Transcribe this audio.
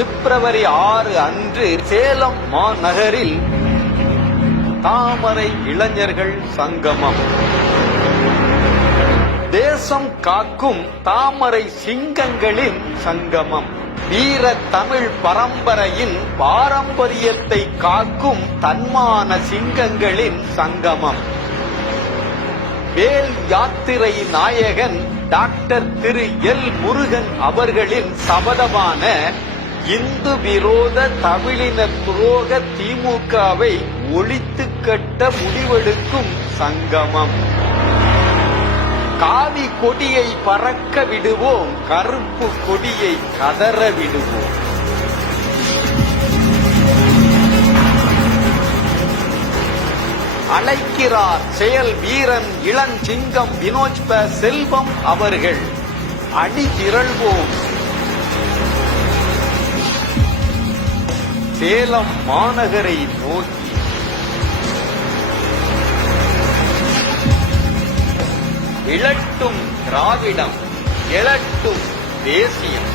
பிப்ரவரி 6 அன்று சேலம் மாநகரில் தாமரை இளைஞர்கள் சங்கமம். தேசம் காக்கும் தாமரை சிங்கங்களின் சங்கமம். வீர தமிழ் பரம்பரையின் பாரம்பரியத்தை காக்கும் தன்மான சிங்கங்களின் சங்கமம். வேல் யாத்திரை நாயகன் டாக்டர் திரு எல் முருகன் அவர்களின் சபதமான இந்து விரோத தமிழின துரோக திமுகவை ஒழித்து கட்ட முடிவெடுக்கும் சங்கமம். காவி கொடியை பறக்க விடுவோம், கருப்பு கொடியை கதற விடுவோம். அழைக்கிறார் செயல் வீரன் இளஞ்சிங்கம் வினோஜ் ப செல்வம் அவர்கள். அணி திரள்வோம். சேலம் மாநகரை நோக்கி. இழட்டும் திராவிடம், எழட்டும் தேசியம்.